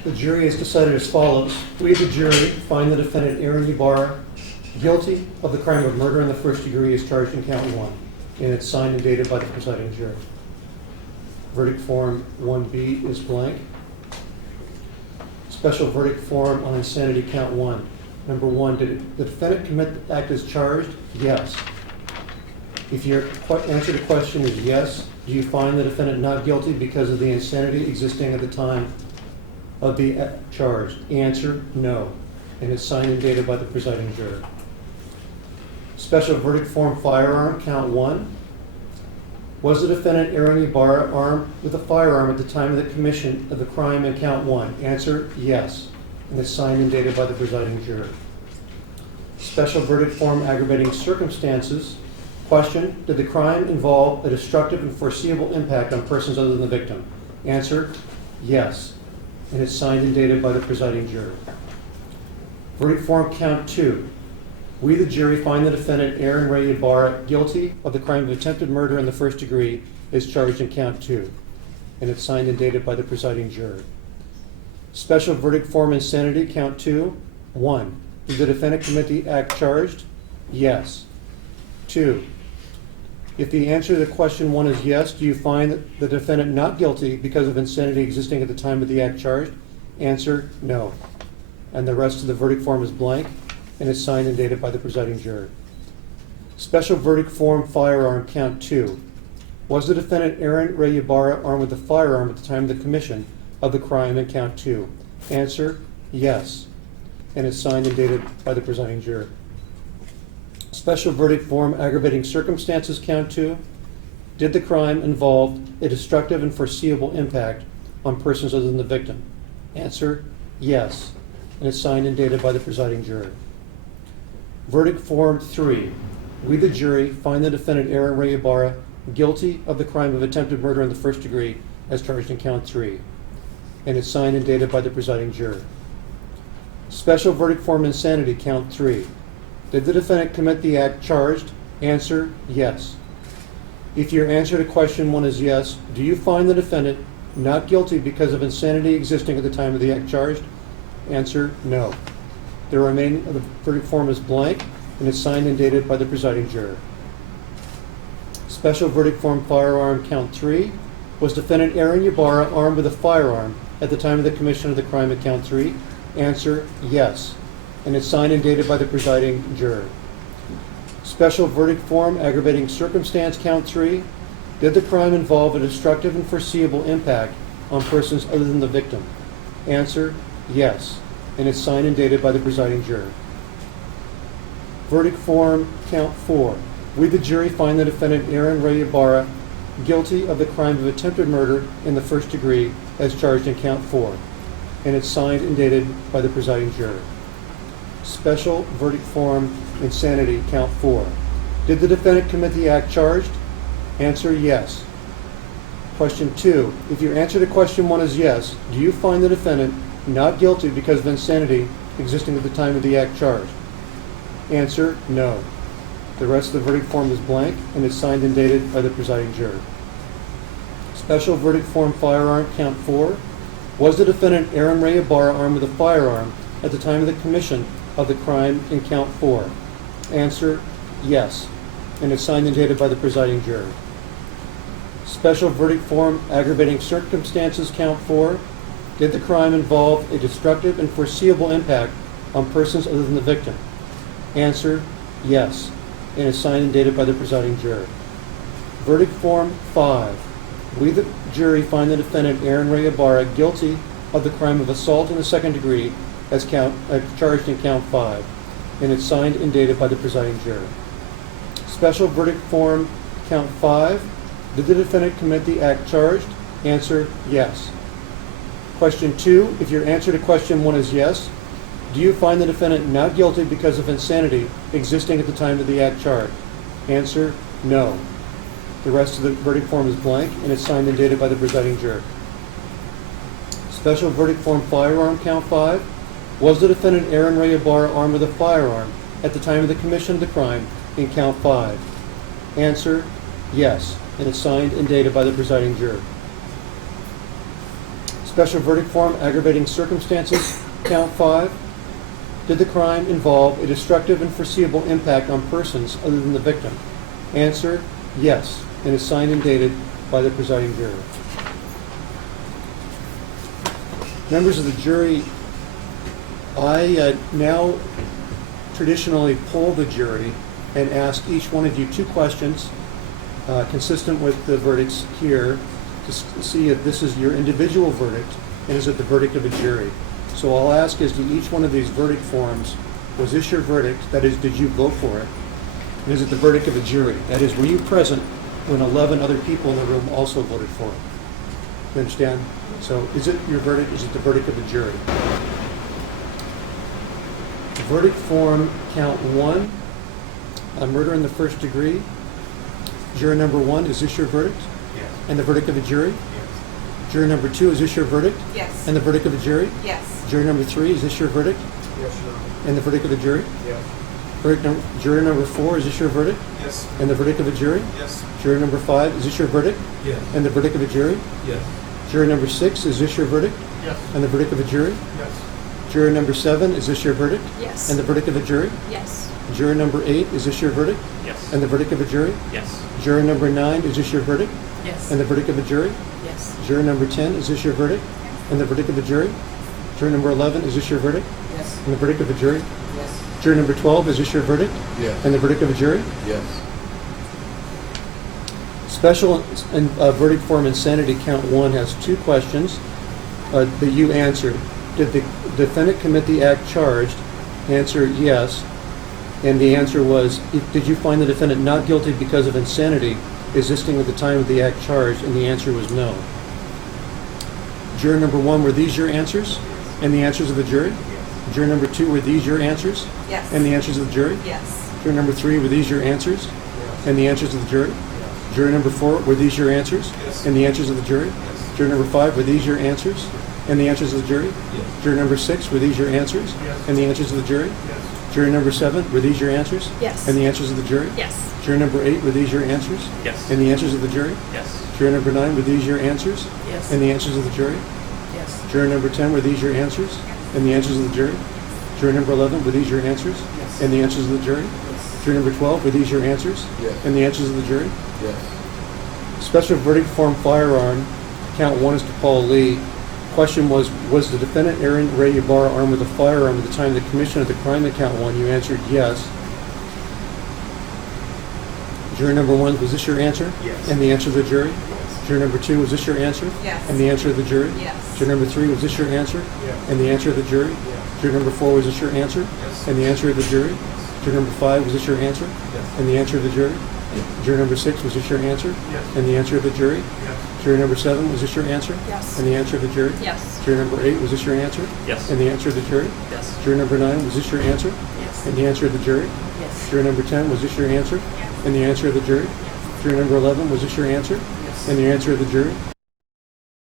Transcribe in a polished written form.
The jury has decided as follows. We, the jury, find the defendant Aaron Ybarra guilty of the crime of murder in the first degree as charged in count 1, and it's signed and dated by the presiding jury. Verdict form 1B is blank. Special verdict form on insanity count 1. Number 1, did the defendant commit the act as charged? Yes. If your answer to the question is yes, do you find the defendant not guilty because of the insanity existing at the time of the charge? Answer, no. And it's signed and dated by the presiding juror. Special verdict form firearm count 1. Was the defendant Aaron Ybarra armed with a firearm at the time of the commission of the crime in count 1? Answer, yes. And it's signed and dated by the presiding juror. Special verdict form aggravating circumstances. Question, did the crime involve a destructive and foreseeable impact on persons other than the victim? Answer, yes. And it's signed and dated by the presiding juror. Verdict form count 2. We, the jury, find the defendant Aaron Ray Ybarra guilty of the crime of attempted murder in the first degree as charged in count 2. And it's signed and dated by the presiding juror. Special verdict form insanity count 2. 1. Did the defendant commit the act charged? Yes. 2. If the answer to question 1 is yes, do you find the defendant not guilty because of insanity existing at the time of the act charged? Answer, no. And the rest of the verdict form is blank, and is signed and dated by the presiding juror. Special verdict form firearm count 2. Was the defendant Aaron Ray Ybarra armed with a firearm at the time of the commission of the crime in count 2? Answer, yes. And is signed and dated by the presiding juror. Special verdict form aggravating circumstances count 2. Did the crime involve a destructive and foreseeable impact on persons other than the victim? Answer, yes. And is signed and dated by the presiding juror. Verdict form 3. We, the jury, find the defendant Aaron Ray Ybarra guilty of the crime of attempted murder in the first degree as charged in count 3. And it's signed and dated by the presiding juror. Special verdict form insanity count 3. Did the defendant commit the act charged? Answer, yes. If your answer to question 1 is yes, do you find the defendant not guilty because of insanity existing at the time of the act charged? Answer, no. The remaining of the verdict form is blank, and is signed and dated by the presiding juror. Special verdict form firearm count 3. Was defendant Aaron Ybarra armed with a firearm at the time of the commission of the crime at count 3? Answer, yes. And it's signed and dated by the presiding juror. Special verdict form aggravating circumstance count 3. Did the crime involve a destructive and foreseeable impact on persons other than the victim? Answer, yes. And it's signed and dated by the presiding juror. Verdict form count 4. We, the jury, find the defendant Aaron Ray Ybarra guilty of the crime of attempted murder in the first degree as charged in count 4. And it's signed and dated by the presiding juror. Special verdict form insanity count 4. Did the defendant commit the act charged? Answer, yes. Question 2. If your answer to question 1 is yes, do you find the defendant not guilty because of insanity existing at the time of the act charged? Answer, no. The rest of the verdict form is blank and is signed and dated by the presiding juror. Special verdict form firearm count 4. Was the defendant Aaron Ray Ybarra armed with a firearm at the time of the commission of the crime in count 4? Answer, yes. And is signed and dated by the presiding juror. Special verdict form aggravating circumstances count 4. Did the crime involve a destructive and foreseeable impact on persons other than the victim? Answer, yes. And is signed and dated by the presiding juror. Verdict form 5. We, the jury, find the defendant Aaron Ray Ybarra guilty of the crime of assault in the second degree as charged in count 5. And it's signed and dated by the presiding juror. Special verdict form count 5. Did the defendant commit the act charged? Answer, yes. Question 2. If your answer to question 1 is yes, do you find the defendant not guilty because of insanity existing at the time of the act charged? Answer, no. The rest of the verdict form is blank and it's signed and dated by the presiding juror. Special verdict form firearm count 5. Was the defendant Aaron Ray Ybarra armed with a firearm at the time of the commission of the crime in count 5? Answer, yes. And it's signed and dated by the presiding juror. Special verdict form, aggravating circumstances, count 5. Did the crime involve a destructive and foreseeable impact on persons other than the victim? Answer, yes, and is signed and dated by the presiding juror. Members of the jury, I now traditionally poll the jury and ask each one of you 2 questions consistent with the verdicts here to see if this is your individual verdict and is it the verdict of a jury. So I'll ask as to each one of these verdict forms, was this your verdict? That is, did you vote for it? And is it the verdict of a jury? That is, were you present when 11 other people in the room also voted for it? You understand? So is it your verdict? Is it the verdict of the jury? The verdict form, count 1, murder in the first degree. Juror number 1, is this your verdict? Yes. And the verdict of a jury? Yes. Juror number 2, is this your verdict? Yes. And the verdict of a jury? Yes. Juror number 3, is this your verdict? Yes, Your Honor. And the verdict of a jury? Yes. Juror number 4, is this your verdict? Yes. And the verdict of a jury? Yes. Juror number 5, is this your verdict? Yes. And the verdict of a jury? Yes. Juror number 6, is this your verdict? Yes. And the verdict of a jury? Yes. Juror number 7, is this your verdict? Yes. And the verdict of a jury? Yes. Juror number 8, is this your verdict? Yes. And the verdict of a jury? Yes. Juror number 9, is this your verdict? Yes. And the verdict of a jury? Yes. Juror number 10, is this your verdict? And the verdict of a jury? Juror number 11, is this your verdict? Yes. And the verdict of a jury? Yes. Juror number 12, is this your verdict? Yes. And the verdict of a jury? Yes. Special verdict form insanity count 1 has 2 questions that you answered. Did the defendant commit the act charged? Answer, yes. And the answer was, did you find the defendant not guilty because of insanity existing at the time of the act charged? And the answer was no. Juror number 1, were these your answers? And the answers of the jury? Yes. Juror number 2, were these your answers? Yes. And the answers of the jury? Yes. Juror number 3, were these your answers? Yes. And the answers of the jury? Yes. Juror number 4, were these your answers? Yes. And the answers of the jury? Yes. Juror number 5, were these your answers? And the answers of the jury? Yes. Juror number 6, were these your answers? Yes. And the answers of the jury? Yes. Juror number 7, were these your answers? Yes. And the answers of the jury? Yes. Juror number 8, were these your answers? Yes. And the answers of the jury? Yes. Juror number 9, were these your answers? Yes. And the answers of the jury? Yes. Juror number 10, were these your answers? And the answers of the jury? Juror number 11, were these your answers? Yes. And the answers of the jury? Yes. Juror number 12, were these your answers? Yes. And the answers of the jury? Yes. Special verdict form firearm, count 1 is to Paul Lee. Question was the defendant Aaron Ray Ybarra armed with a firearm at the time of the commission of the crime in count 1? You answered yes. Juror number 1, was this your answer? Yes. And the answer of the jury? Yes. Juror number 2, was this your answer? Yes. And the answer of the jury? Yes. Juror number 3, was this your answer? Yes. And the answer of the jury? Yes. Juror number 4, was this your answer? Yes. And the answer of the jury? Yes. Juror number 5, was this your answer? Yes. And the answer of the jury? Juror number 6, was this your answer? Yes. And the answer of the jury? Yes. Juror number 7, was this your answer? Yes. And the answer of the jury? Yes. Juror number 8, was this your answer? Yes. And the answer of the jury? Yes. Juror number 9, was this your answer? Yes. And the answer of the jury? Yes. Juror number 10, was this your answer? Yes. And the answer of the jury? Juror number 11, was this your answer? Yes. And the answer of the jury?